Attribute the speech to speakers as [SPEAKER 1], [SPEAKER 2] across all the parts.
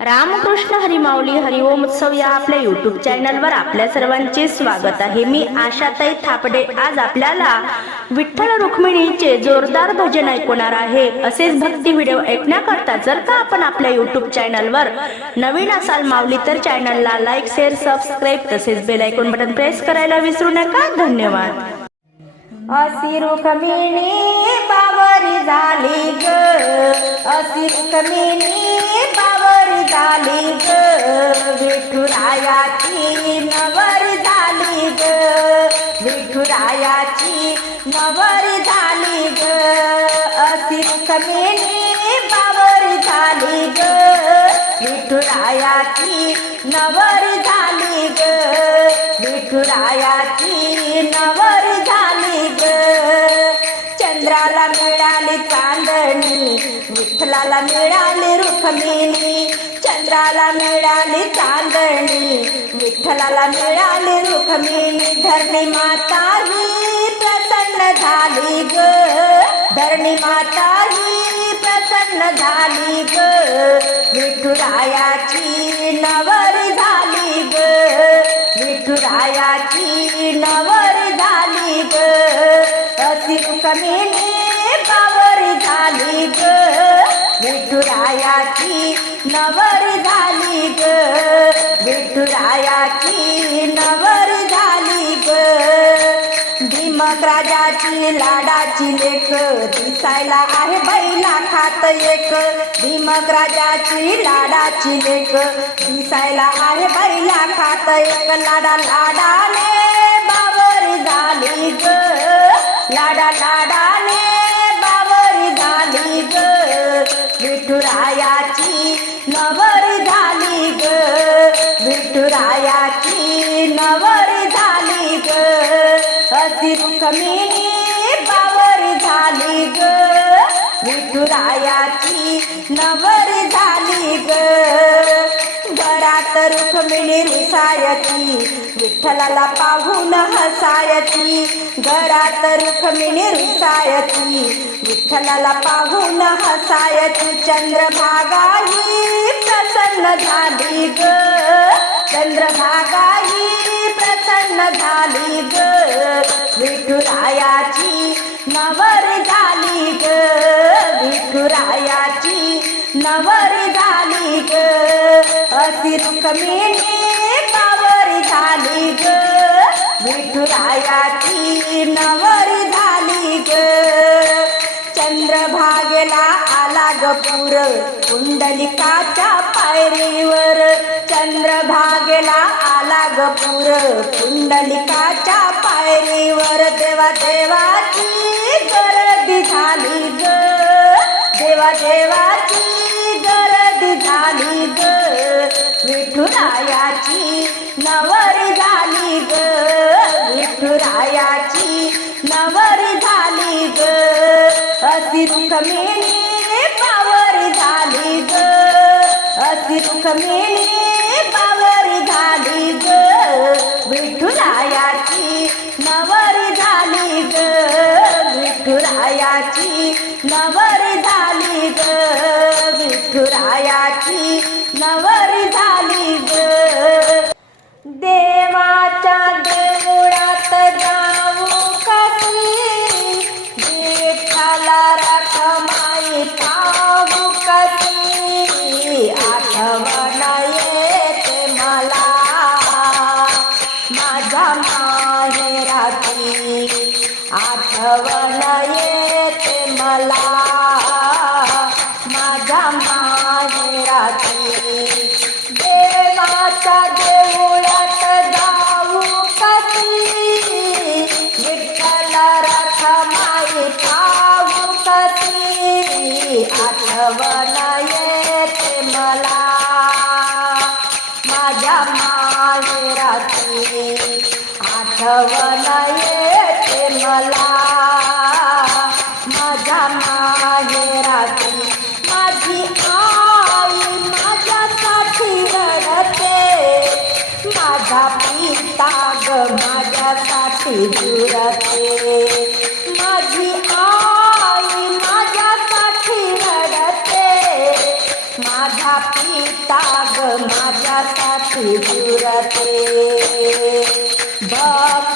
[SPEAKER 1] रामकृष्ण हरिमाऊली हरिओम उत्सव या आपल्या युट्यूब चॅनलवर आपल्या सर्वांचे स्वागत आहे. मी आशाताई थापडे. आज आपल्याला विठ्ठल रुक्मिणीचे जोरदार भजन ऐकवणार आहे. असेच भक्ती व्हिडिओ ऐकण्याकरता जर का आपण आपल्या युट्यूब चॅनलवर नवीन असाल माऊली तर चॅनलला लाईक शेअर सबस्क्राईब तसेच बेल ऐकून बटन प्रेस करायला विसरू नका. धन्यवाद.
[SPEAKER 2] असी रुक्मिणी बावरी झाली ग. रुक्मिणी बावरी झाली ग विठुरायाची नवर झाली ग विठुरायाची नवर झाली ग अशी रुक्मिणी बावर झाली ग विठुरायाची नवर झाली ग विठुरायाची नवर झाली ग. चंद्राला मिळाली चांदणी विठ्ठलाला मिळाली रुक्मिणी चंद्राला मिळाली चांदणी विठ्ठलाला मिळाली रुक्मिणी. धरणी माता ही प्रसन्न झाली ग. धरणी माता ही प्रसन्न झाली ग. विठुरायाची नवरी झाली ग. विठुरायाची नवरी झाली ग. अशी रुक्मिणी नवर झाली ग. विठुरायाची नवर झाली ग. भीमक राजाची लाडाची लेख दिसायला आहे बैला खात एक. भीमक राजाची लाडाची लेख दिसायला आहे बैला खात एक. लाडा लाडाने बावरी झाली ग. लाडा लाडाने बावरी झाली ग. विठुराया नवरी झाली ग. अशी रुक्मिणी बावरी झाली ग. विठुरायाची नवरी झाली ग. घरात रुक्मिणी रुसायची विठ्ठलाला पाहून हसायची. घरात रुक्मिणी रुसायची विठ्ठलाला पाहून हसायची. चंद्रभागा ही प्रसन्न झाली ग. ग. विठुरायाची नवर झाली ग. विठुरायाची नवर झाली ग. अशी रुक्मिणी बावरी झाली ग. विठुरायाची नवर झाली ग. चंद्रभागेला आला ग पूर. कुंडलिकाच्या पायरीवर चंद्रभागेला आला कुंडलिकाच्या पायरीवर देवा देवाची गर्दी झाली ग. देवा देवाची गर्दी झाली ग. विठुरायाची नवरी झाली ग. विठुरायाची नवरी झाली ग. अशी रुक्मिणी पावरी झाली ग. अशी रुक्मिणी माझ्या माहेराची आठवण येते मला. माझ्या माहेराची माझी आई माझ्यासाठी रडते. माझा पिता ग माझ्यासाठी दुरते. গুজরাতে বাপ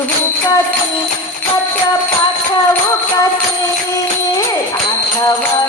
[SPEAKER 2] शिवू कसे पत पाठवू कसे आठवा